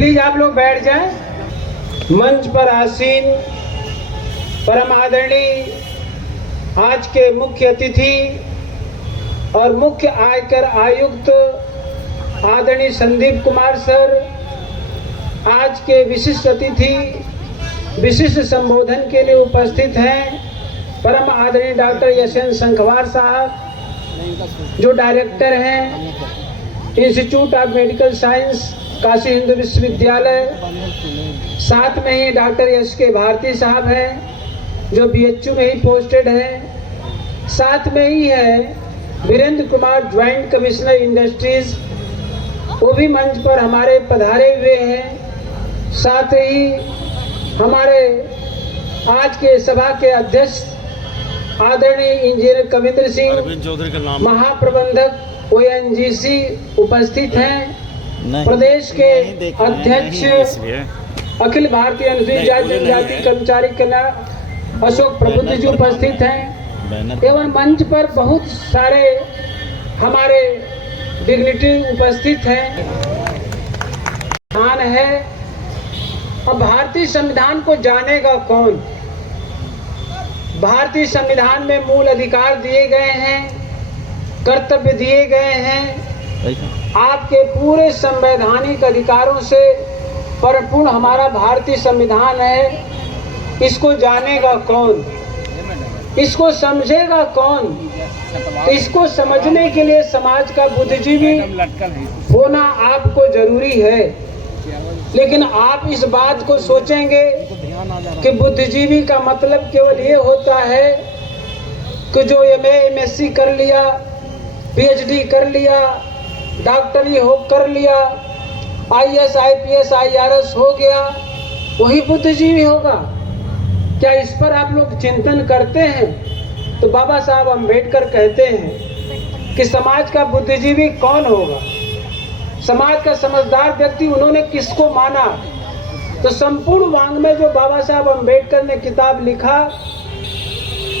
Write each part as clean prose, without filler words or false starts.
Please आप लोग बैठ जाएं। मंच पर आसीन परम आदरणीय आज के मुख्य अतिथि और मुख्य आयकर आयुक्त आदरणीय संदीप कुमार सर, आज के विशिष्ट अतिथि विशिष्ट संबोधन के लिए उपस्थित हैं परम आदरणीय डॉक्टर यशवंत संखवार साहब, जो डायरेक्टर हैं institute of medical science Kashi Hindu विश्वविद्यालय। साथ में ही डॉक्टर एस के भारती साहब हैं, जो बीएचयू में ही पोस्टेड हैं। साथ में ही है Virendra Kumar, joint commissioner industries, वो भी मंच पर हमारे पधारे हुए हैं। साथ ही हमारे आज के सभा के अध्यक्ष आदरणीय इंजीनियर कविंद्र सिंह, महाप्रबंधक ओएनजीसी उपस्थित हैं। प्रदेश के अध्यक्ष अखिल भारतीय अनुसूचित जाति जनजाति कर्मचारी कल्याण अशोक प्रबुद्ध जी उपस्थित हैं एवं मंच पर बहुत सारे हमारे डिग्निटी उपस्थित हैं। है अब भारतीय संविधान को जानेगा कौन? भारतीय संविधान में मूल अधिकार दिए गए हैं, कर्तव्य दिए गए हैं। आपके पूरे संवैधानिक अधिकारों से परिपूर्ण हमारा भारतीय संविधान है। इसको जानेगा कौन? इसको समझेगा कौन? इसको समझने के लिए समाज का बुद्धिजीवी होना आपको जरूरी है। लेकिन आप इस बात को सोचेंगे कि बुद्धिजीवी का मतलब केवल ये होता है कि जो एमए एमएससी कर लिया, पीएचडी कर लिया, डॉक्टरी हो कर लिया, आईएएस आईपीएस आईआरएस हो गया, वही बुद्धिजीवी होगा? क्या इस पर आप लोग चिंतन करते हैं? तो बाबा साहब अम्बेडकर कहते हैं कि समाज का बुद्धिजीवी कौन होगा, समाज का समझदार व्यक्ति उन्होंने किसको माना? तो संपूर्ण वाङ्मय जो बाबा साहब अम्बेडकर ने किताब लिखा,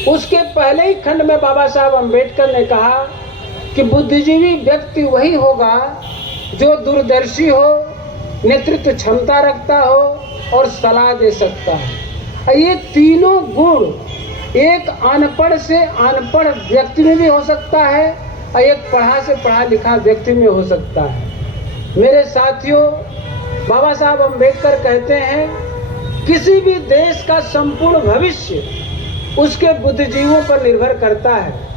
उसके पहले ही खंड में बाबा साहब अम्बेडकर ने कहा कि बुद्धिजीवी व्यक्ति वही होगा जो दूरदर्शी हो, नेतृत्व क्षमता रखता हो और सलाह दे सकता है। ये तीनों गुण एक अनपढ़ से अनपढ़ व्यक्ति में भी हो सकता है और एक पढ़ा से पढ़ा लिखा व्यक्ति में हो सकता है। मेरे साथियों, बाबा साहब अम्बेडकर कहते हैं किसी भी देश का संपूर्ण भविष्य उसके बुद्धिजीवियों पर निर्भर करता है।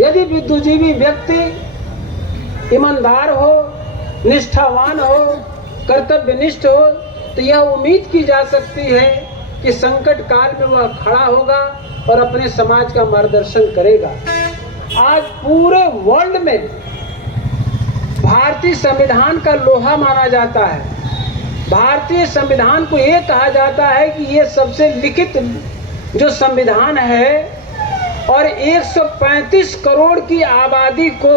यदि बुद्धिजीवी व्यक्ति ईमानदार हो, निष्ठावान हो, कर्तव्यनिष्ठ हो, तो यह उम्मीद की जा सकती है कि संकट काल में वह खड़ा होगा और अपने समाज का मार्गदर्शन करेगा। आज पूरे वर्ल्ड में भारतीय संविधान का लोहा माना जाता है। भारतीय संविधान को ये कहा जाता है कि ये सबसे लिखित जो संविधान है और 135 करोड़ की आबादी को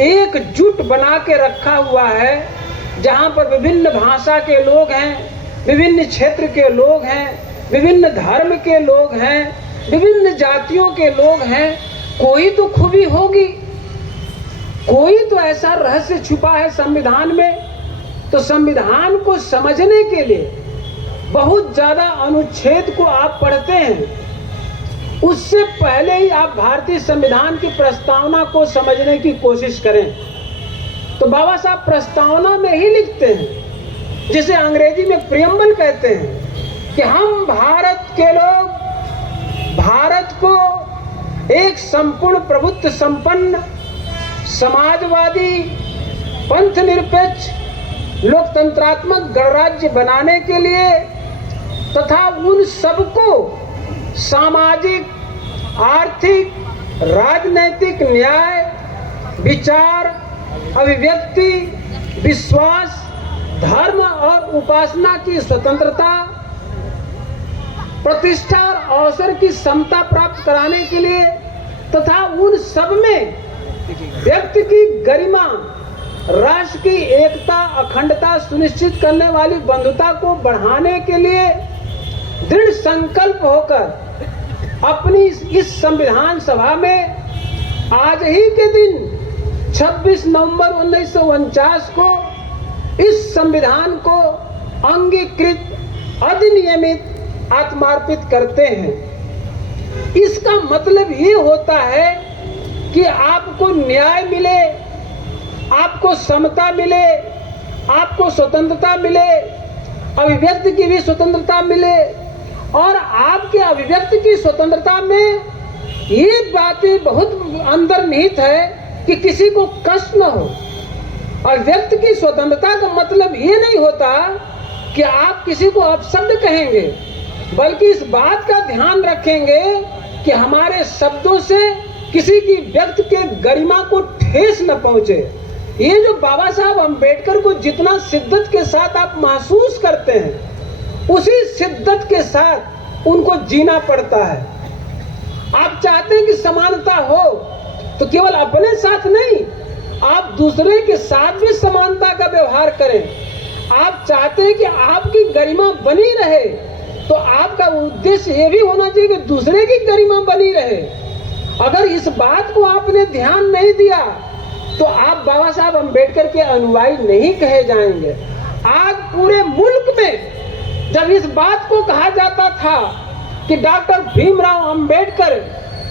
एकजुट बना के रखा हुआ है, जहाँ पर विभिन्न भाषा के लोग हैं, विभिन्न क्षेत्र के लोग हैं, विभिन्न धर्म के लोग हैं, विभिन्न जातियों के लोग हैं। कोई तो खूबी होगी, कोई तो ऐसा रहस्य छुपा है संविधान में। तो संविधान को समझने के लिए बहुत ज्यादा अनुच्छेद को आप पढ़ते हैं, उससे पहले ही आप भारतीय संविधान की प्रस्तावना को समझने की कोशिश करें। तो बाबा साहब प्रस्तावना में ही लिखते हैं, जिसे अंग्रेजी में प्रियम्बल कहते हैं, कि हम भारत के लोग भारत को एक संपूर्ण प्रभुत्व संपन्न, समाजवादी, पंथ निरपेक्ष, लोकतंत्रात्मक गणराज्य बनाने के लिए तथा उन सबको सामाजिक, आर्थिक, राजनैतिक न्याय, विचार, अभिव्यक्ति, विश्वास, धर्म और उपासना की स्वतंत्रता, प्रतिष्ठा और अवसर की समता प्राप्त कराने के लिए तथा उन सब में व्यक्ति की गरिमा, राष्ट्र की एकता, अखंडता सुनिश्चित करने वाली बंधुता को बढ़ाने के लिए दृढ़ संकल्प होकर अपनी इस संविधान सभा में आज ही के दिन 26 नवंबर 1949 को इस संविधान को अंगीकृत, अधिनियमित, आत्मार्पित करते हैं। इसका मतलब ये होता है कि आपको न्याय मिले, आपको समता मिले, आपको स्वतंत्रता मिले, अभिव्यक्ति की भी स्वतंत्रता मिले, और आपके अभिव्यक्ति की स्वतंत्रता में ये बातें बहुत अंदर निहित है कि किसी को कष्ट न हो। अभिव्यक्ति की स्वतंत्रता का मतलब ये नहीं होता कि आप किसी को अपशब्द कहेंगे, बल्कि इस बात का ध्यान रखेंगे कि हमारे शब्दों से किसी की व्यक्ति के गरिमा को ठेस न पहुंचे। ये जो बाबा साहब अम्बेडकर को जितना शिद्दत के साथ आप महसूस करते हैं, उसी शिद्दत के साथ उनको जीना पड़ता है। आप चाहते हैं कि समानता हो तो केवल अपने साथ नहीं, आप दूसरे के साथ भी समानता का व्यवहार करें। आप चाहते हैं कि आपकी गरिमा बनी रहे तो आपका उद्देश्य ये भी होना चाहिए कि दूसरे की गरिमा बनी रहे। अगर इस बात को आपने ध्यान नहीं दिया तो आप बाबा साहब अम्बेडकर के अनुयायी नहीं कहे जाएंगे। आज पूरे मुल्क में जब इस बात को कहा जाता था कि डॉक्टर भीमराव अंबेडकर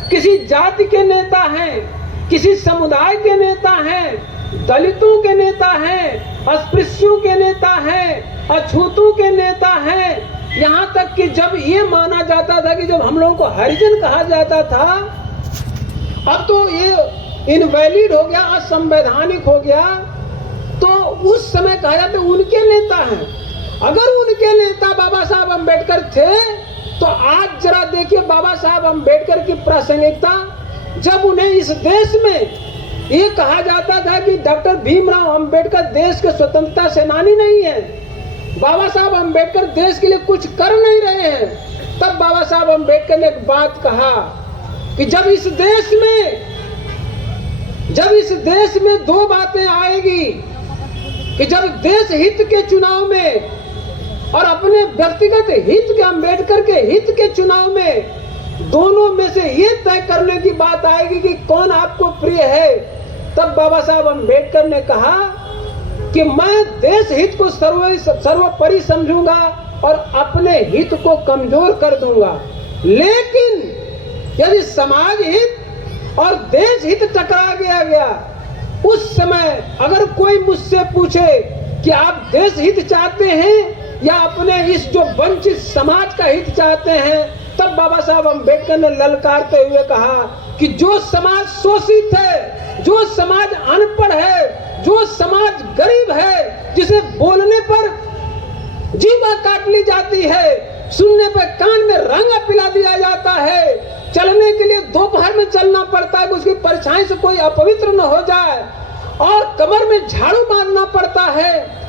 किसी जाति के नेता हैं, किसी समुदाय के नेता हैं, दलितों के नेता हैं, अस्पृश्यों के नेता हैं, अछूतों के नेता हैं, यहाँ तक कि जब ये माना जाता था कि जब हम लोगों को हरिजन कहा जाता था, अब तो ये इनवैलिड हो गया, असंवैधानिक हो गया, तो उस समय कहा जाता उनके नेता हैं। अगर उनके नेता बाबा साहब अम्बेडकर थे तो आज जरा देखिए बाबा साहब अम्बेडकर की प्रासंगिकता। जब उन्हें इस देश में ये कहा जाता था कि डॉक्टर भीमराव अंबेडकर देश के स्वतंत्रता सेनानी नहीं है, बाबा साहब अम्बेडकर देश के लिए कुछ कर नहीं रहे हैं, तब बाबा साहब अम्बेडकर ने एक बात कहा कि जब इस देश में दो बातें आएगी कि जब देश हित के चुनाव में और अपने व्यक्तिगत हित के, अम्बेडकर के हित के चुनाव में, दोनों में से ये तय करने की बात आएगी कि कौन आपको प्रिय है, तब बाबा साहब अम्बेडकर ने कहा कि मैं देश हित को सर्वोपरि समझूंगा और अपने हित को कमजोर कर दूंगा। लेकिन यदि समाज हित और देश हित टकरा गया, उस समय अगर कोई मुझसे पूछे कि आप देश हित चाहते हैं या अपने इस जो वंचित समाज का हित चाहते हैं, तब बाबा साहब अम्बेडकर ने ललकारते हुए कहा कि जो समाज शोषित है, जो समाज अनपढ़ है, जो समाज गरीब है, जिसे बोलने पर जीवा काट ली जाती है, सुनने पर कान में रंग पिला दिया जाता है, चलने के लिए दोपहर में चलना पड़ता है, उसकी परछाई से कोई अपवित्र न हो जाए, और कमर में झाड़ू मारना पड़ता है।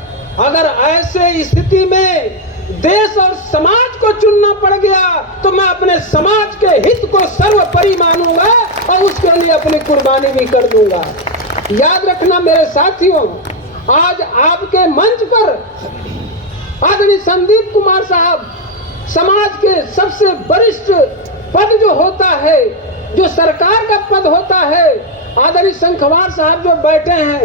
अगर ऐसे स्थिति में देश और समाज को चुनना पड़ गया तो मैं अपने समाज के हित को सर्वोपरि मानूंगा और उसके लिए अपनी कुर्बानी भी कर दूंगा। याद रखना मेरे साथियों, आज आपके मंच पर आदरणीय संदीप कुमार साहब, समाज के सबसे वरिष्ठ पद जो होता है, जो सरकार का पद होता है, आदरणीय शंखवार साहब जो बैठे हैं,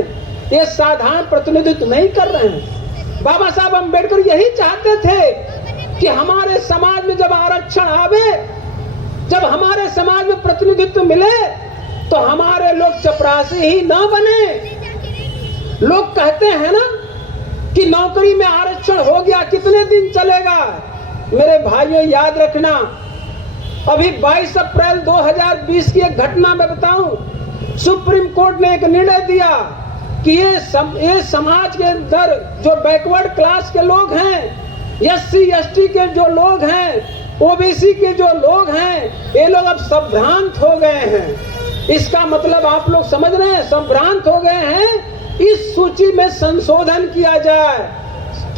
ये साधारण प्रतिनिधित्व नहीं कर रहे हैं। बाबा साहब अम्बेडकर यही चाहते थे कि हमारे समाज में जब आरक्षण आवे, जब हमारे समाज में प्रतिनिधित्व मिले, तो हमारे लोग चपरासी ही ना बने। लोग कहते हैं ना कि नौकरी में आरक्षण हो गया, कितने दिन चलेगा? मेरे भाइयों याद रखना, अभी 22 अप्रैल 2020 की एक घटना मैं बताऊं, सुप्रीम कोर्ट ने एक निर्णय दिया कि ये समाज के अंदर जो बैकवर्ड क्लास के लोग हैं, SC ST के जो लोग हैं, OBC के जो लोग हैं, ये लोग अब संभ्रांत हो गए हैं। इसका मतलब आप लोग समझ रहे हैं, संभ्रांत हो गए हैं। इस सूची में संशोधन किया जाए।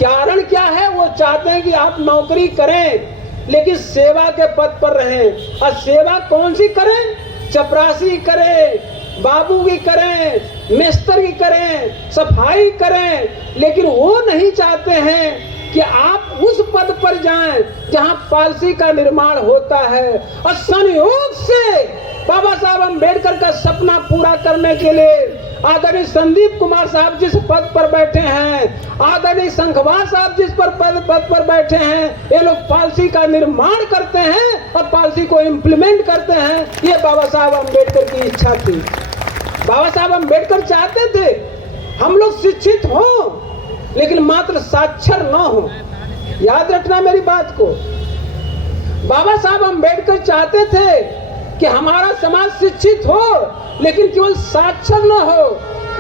कारण क्या है? वो चाहते हैं कि आप नौकरी करें लेकिन सेवा के पद पर रहें। और सेवा कौन सी करें? चपरासी करें, बाबू की करें, मिस्त्री की करें, सफाई करें, लेकिन वो नहीं चाहते हैं कि आप उस पद पर जाएं जहां पॉलिसी का निर्माण होता है। और संयोग से बाबा साहब अम्बेडकर का सपना पूरा करने के लिए आदरणीय संदीप कुमार साहब जिस पद पर बैठे हैं, आदरणीय संखवार साहब जिस पर पद पर बैठे हैं, ये लोग पॉलिसी का निर्माण करते हैं और पॉलिसी को इम्प्लीमेंट करते हैं। ये बाबा साहब अम्बेडकर की इच्छा थी। बाबा साहब अम्बेडकर चाहते थे हम लोग शिक्षित हों, लेकिन मात्र साक्षर न हो। याद रखना मेरी बात को। बाबा साहब अम्बेडकर चाहते थे कि हमारा समाज शिक्षित हो, लेकिन केवल साक्षर न हो।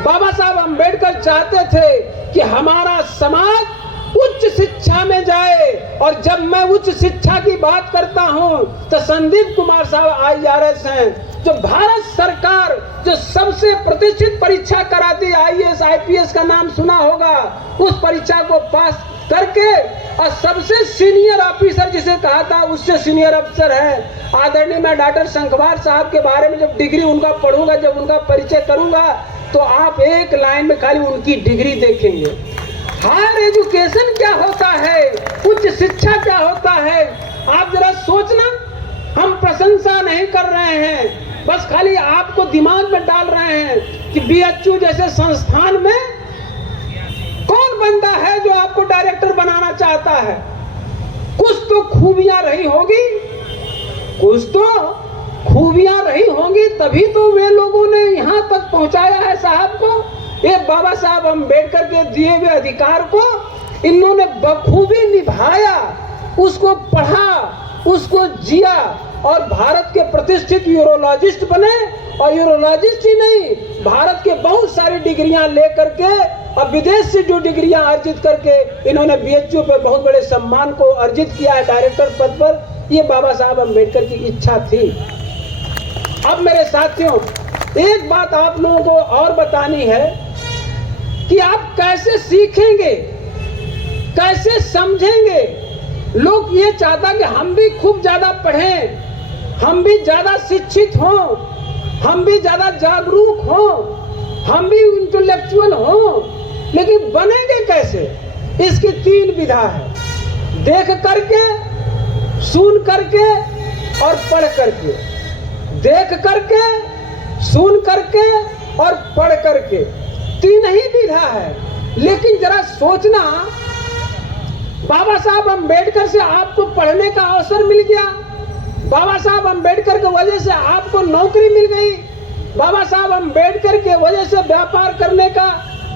बाबा साहब अम्बेडकर चाहते थे कि हमारा समाज उच्च शिक्षा में जाए। और जब मैं उच्च शिक्षा की बात करता हूं तो संदीप कुमार साहब IRS हैं, जो भारत सरकार जो सबसे प्रतिष्ठित परीक्षा कराती, IAS IPS का नाम सुना होगा, उस परीक्षा को पास करके और सबसे सीनियर ऑफिसर जिसे कहा था उससे सीनियर अफसर है। आदरणीय मैं डॉक्टर संखवार साहब के बारे में जब डिग्री उनका पढ़ूंगा, जब उनका परिचय करूंगा, तो आप एक लाइन में खाली उनकी डिग्री देखेंगे। हायर एजुकेशन क्या होता है, उच्च शिक्षा क्या होता है, आप जरा सोचना। हम प्रशंसा नहीं कर रहे हैं, बस खाली आपको दिमाग में डाल रहे हैं कि BHU जैसे संस्थान में कौन बंदा है जो आपको डायरेक्टर बनाना चाहता है। कुछ तो खूबियां रही होगी, कुछ तो खूबियां रही होंगी, तभी तो वे लोगों ने यहां तक पहुंचाया है साहब को। ये बाबा साहब अम्बेडकर के दिए हुए अधिकार को इन्होंने बखूबी निभाया, उसको पढ़ा, उसको जिया और भारत के प्रतिष्ठित यूरोलॉजिस्ट बने। और यूरोलॉजिस्ट ही नहीं, भारत के बहुत सारी डिग्रियां लेकर के और विदेश से जो डिग्रियां अर्जित करके इन्होंने BHU पर बहुत बड़े सम्मान को अर्जित किया है डायरेक्टर पद पर। ये बाबा साहब अम्बेडकर की इच्छा थी। अब मेरे साथियों, एक बात आप लोगों को और बतानी है कि आप कैसे सीखेंगे, कैसे समझेंगे। लोग ये चाहता कि हम भी खूब ज्यादा पढ़ें, हम भी ज्यादा शिक्षित हों, हम भी ज्यादा जागरूक हों, हम भी इंटेलेक्चुअल हों, लेकिन बनेंगे कैसे? इसकी 3 विधा है, देख करके, सुन करके और पढ़ करके। देख करके, सुन करके और पढ़ करके, 3 ही विधा है। लेकिन जरा सोचना, बाबा साहब अम्बेडकर से आपको पढ़ने का अवसर मिल गया, बाबा साहब अम्बेडकर की वजह से आपको नौकरी मिल गई, बाबा साहब अम्बेडकर के वजह से व्यापार करने का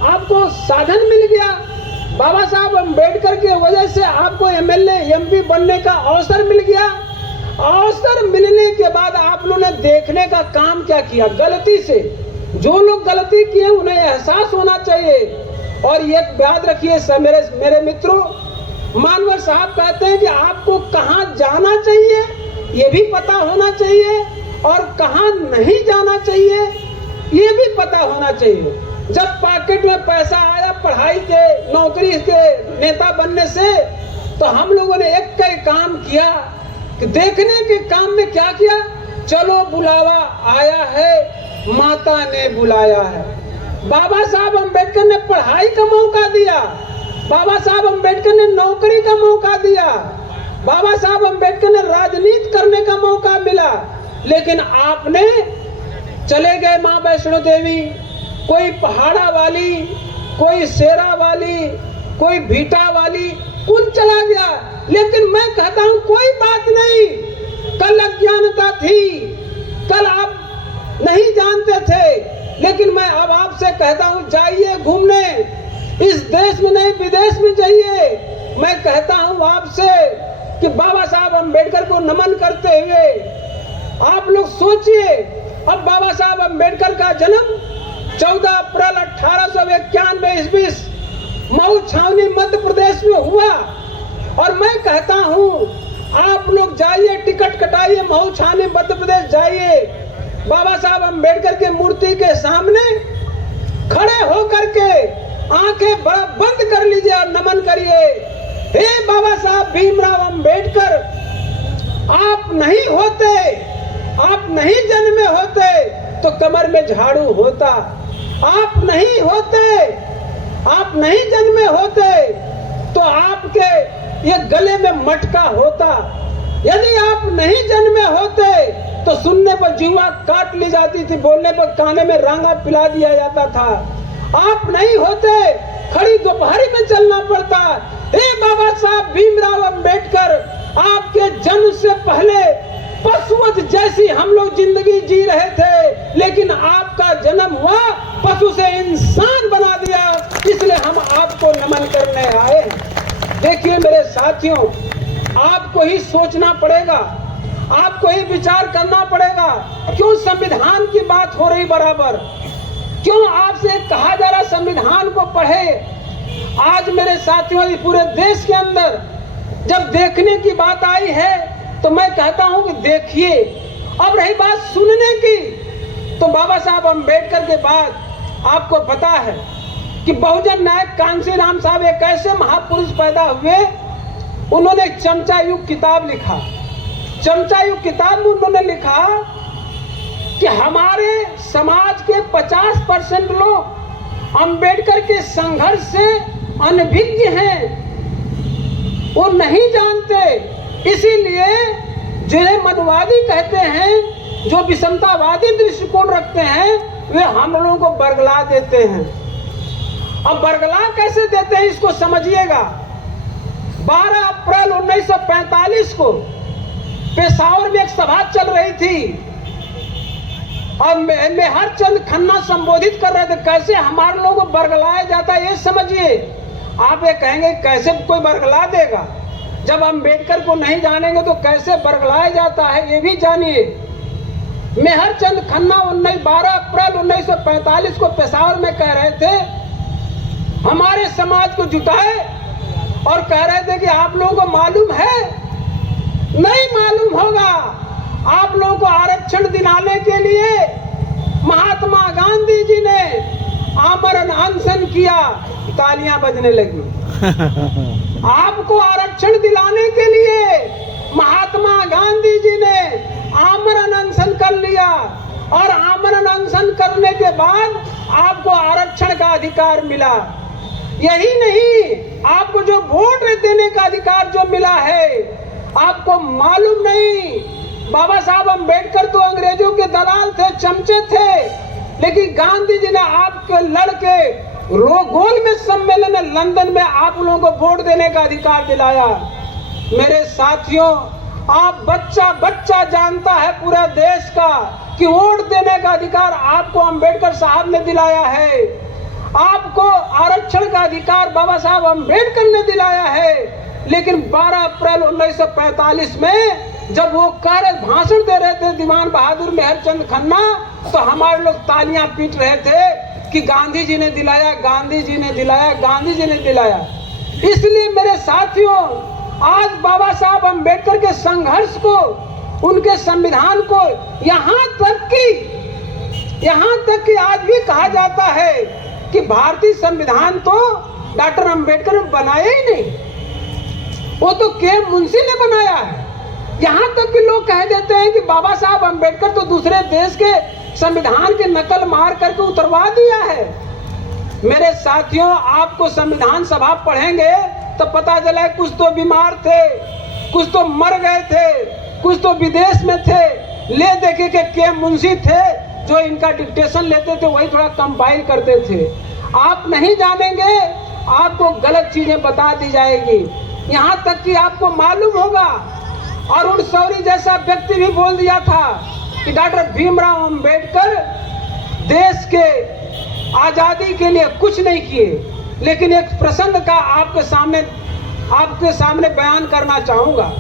आपको साधन मिल गया, बाबा साहब अम्बेडकर के वजह से आपको MLA MP बनने का अवसर मिल गया। अवसर मिलने के बाद आप लोगों ने देखने का काम क्या किया? गलती से जो लोग गलती किए उन्हें एहसास होना चाहिए। और ये याद रखिए मेरे मित्रों, मानवर साहब कहते हैं कि आपको कहाँ जाना चाहिए ये भी पता होना चाहिए और कहाँ नहीं जाना चाहिए ये भी पता होना चाहिए। जब पॉकेट में पैसा आया पढ़ाई के, नौकरी के, नेता बनने से, तो हम लोगों ने एक का काम किया कि देखने के काम में क्या किया, चलो बुलावा आया है, माता ने बुलाया है। बाबा साहब अम्बेडकर ने पढ़ाई का मौका दिया, बाबा साहब अम्बेडकर ने नौकरी का मौका दिया, बाबा साहब अम्बेडकर ने राजनीति करने का मौका मिला। लेकिन आपने चले गए माँ वैष्णो देवी, कोई पहाड़ा वाली, कोई शेरा वाली, कोई भीटा वाली, कुल चला गया। लेकिन मैं कहता हूं कोई बात नहीं, कल अज्ञानता थी, कल आप नहीं जानते थे, लेकिन मैं अब आपसे कहता हूं जाइए घूमने, इस देश में नहीं विदेश में जाइए। मैं कहता हूं आपसे कि बाबा साहब अम्बेडकर को नमन करते हुए आप लोग सोचिए, अब बाबा साहब अम्बेडकर का जन्म 14 अप्रैल 1891 ईस्वी मऊ छावनी मध्य प्रदेश में हुआ। और मैं कहता हूं आप लोग जाइए, टिकट कटाइए, मऊ छावनी मध्य प्रदेश जाइए, बाबा साहब अम्बेडकर की मूर्ति के सामने खड़े होकर के आंखें बड़ा बंद कर लीजिए और नमन करिए। हे बाबा साहब भीमराव अम्बेडकर, आप नहीं होते, आप नहीं जन्मे होते तो कमर में झाड़ू होता, आप नहीं होते, आप नहीं जन्मे होते तो आपके ये गले में मटका होता, यदि आप नहीं जन्मे होते तो सुनने पर जीवा काट ली जाती थी, बोलने पर काने में रांगा पिला दिया जाता था। आप नहीं होते खड़ी दोपहरी में चलना पड़ता। बाबा साहब भीमराव अंबेडकर, आपके जन्म से पहले पशुवत जैसी हम लोग जिंदगी जी रहे थे, लेकिन आपका जन्म हुआ, पशु से इंसान बना दिया, इसलिए हम आपको नमन करने आए हैं। देखिए मेरे साथियों, आपको ही सोचना पड़ेगा, आपको ही विचार करना पड़ेगा। क्यों संविधान की बात हो रही बराबर, क्यों आपसे कहा जा रहा संविधान को पढ़े। आज मेरे साथियों, पूरे देश के अंदर जब देखने की बात आई है तो मैं कहता हूं कि देखिए। अब रही बात सुनने की, तो बाबा साहब अंबेडकर के बाद आपको पता है कि बहुजन नायक कांशीराम साहब एक ऐसे महापुरुष पैदा हुए, उन्होंने चमचा युग किताब लिखा। चमचा युग किताब में उन्होंने लिखा कि हमारे समाज के 50% लोग अंबेडकर के संघर्ष से अनभिज्ञ हैं, वो नहीं जानते। इसीलिए जिन्हें मनवादी कहते हैं, जो विषमतावादी दृष्टिकोण रखते हैं, वे हम लोगों को बरगला देते हैं। अब बरगला कैसे देते हैं इसको समझिएगा। 12 अप्रैल 1945 को पेशावर में एक सभा चल रही थी और मेहर चंद खन्ना संबोधित कर रहे थे। कैसे हमारे लोगों को बरगलाया जाता है ये समझिए। आप ये कहेंगे कैसे कोई बरगला देगा, जब अंबेडकर को नहीं जानेंगे तो कैसे बरगलाया जाता है ये भी जानिए। मेहर चंद खन्ना 12 अप्रैल 1945 को पेशावर में कह रहे थे, हमारे समाज को जुटाए और कह रहे थे कि आप लोगों को मालूम है, नहीं मालूम होगा, आप लोगों को आरक्षण दिलाने के लिए महात्मा गांधी जी ने आमरण अनशन किया। तालियां बजने लगी। आपको आरक्षण दिलाने के लिए महात्मा गांधी जी ने आमरण अनशन कर लिया और आमरण अनशन करने के बाद आपको आरक्षण का अधिकार मिला। यही नहीं, आपको जो वोट देने का अधिकार जो मिला है, आपको मालूम नहीं। बाबा साहब अंबेडकर तो अंग्रेजों के दलाल थे, चमचे थे, लेकिन गांधी जी ने आपके लड़के गोल में सम्मेलन लंदन में आप लोगों को वोट देने का अधिकार दिलाया। मेरे साथियों, आप बच्चा बच्चा जानता है पूरा देश का कि वोट देने का अधिकार आपको अंबेडकर साहब ने दिलाया है। आपको आरक्षण का अधिकार बाबा साहब अंबेडकर ने दिलाया है। लेकिन 12 अप्रैल 1945 में जब वो भाषण दे रहे थे दीवान बहादुर मेहरचंद खन्ना, तो हमारे लोग तालियां पीट रहे थे कि गांधी जी ने दिलाया, गांधी जी ने दिलाया, गांधी जी ने दिलाया। इसलिए मेरे साथियों, आज बाबा साहब अंबेडकर के संघर्ष को, उनके संविधान को, यहाँ तक कि आज भी कहा जाता है कि भारतीय संविधान तो डॉक्टर अंबेडकर ने बनाया ही नहीं, वो तो के मुंशी ने बनाया है। यहाँ तक कि लोग कह देते हैं कि बाबा साहब अंबेडकर तो दूसरे देश के संविधान की नकल मार करके उतरवा दिया है। मेरे साथियों, आपको संविधान सभा पढ़ेंगे तो पता चला कुछ तो बीमार थे, कुछ तो मर गए थे, कुछ तो विदेश में थे। ले देखे के मुंशी थे जो इनका डिक्टेशन लेते थे, वही थोड़ा कंपाइल करते थे। आप नहीं जानेंगे, आपको गलत चीजें बता दी जाएगी। यहाँ तक कि आपको मालूम होगा, अरुण शौरी जैसा व्यक्ति भी बोल दिया था कि डॉक्टर भीमराव अंबेडकर देश के आजादी के लिए कुछ नहीं किए। लेकिन एक प्रसंग का आपके सामने बयान करना चाहूंगा।